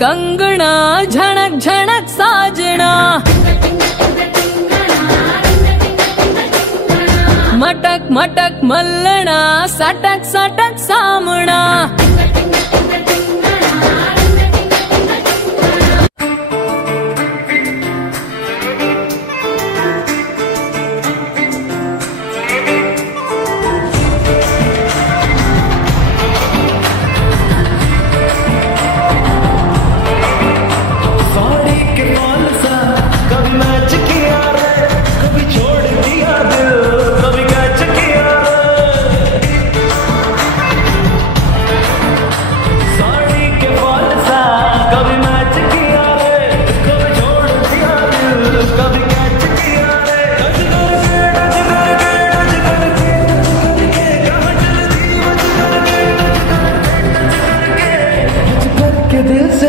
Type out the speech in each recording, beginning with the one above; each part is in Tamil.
कंगना झनक झनक साजना मटक मटक मल्लना सटक सटक सामना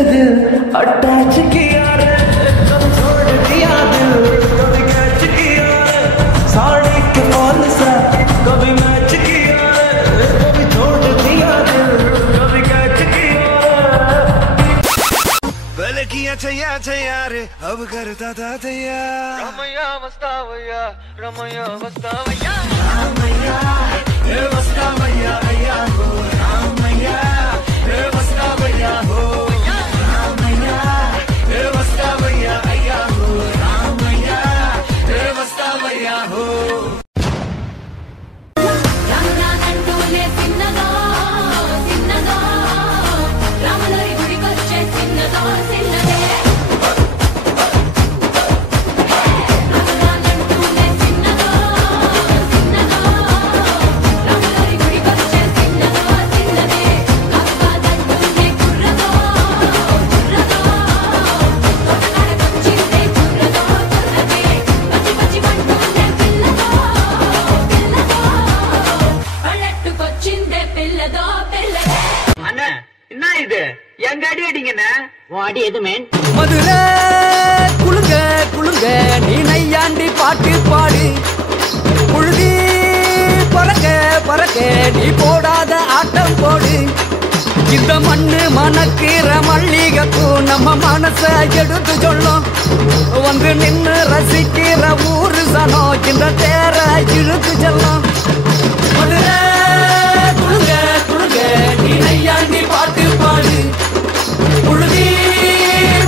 अटैच किया रे कब छोड़ दिया दिल कभी कैच किया रे साड़ी के फॉल सा कभी मैच किया रे कभी छोड़ दिया दिल कभी कैच किया रे पहले किया छैया रे अब करता था तैया रमैया वस्तावैया रमैया हे वस्तावैया भैया हो रमैया हे वस्तावैया हो மதுரை குளுங்க குளுங்க நீ நையாண்டி பாட்டு பாடு புழுதி பறக்க பறக்க நீ போடாத ஆட்டம் போடு இந்த மண்ணு மணக்கிற மல்லிகைப்பூ நம்ம மனச எடுத்து சொல்லும் வந்து நின்று ரசிக்கிற ஊரு சனம் இந்த தேர இழுத்து செல்லும் மதுரை குளுங்க குளுங்க நீ நையாண்டி பாட்டு பாடு புழுதி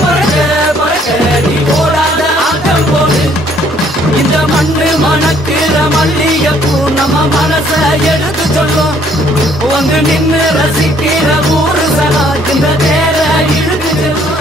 பறக்க பறக்க நீ போடாத ஆட்டம் போடு இந்த மண்ணு மணக்கிற மல்லிகைப்பூ நம்ம மனச எடுத்து சொல்லும் வந்து நின்று ரசிக்கிற ஊரு சனா இந்த தேர இழுத்து செல்லும்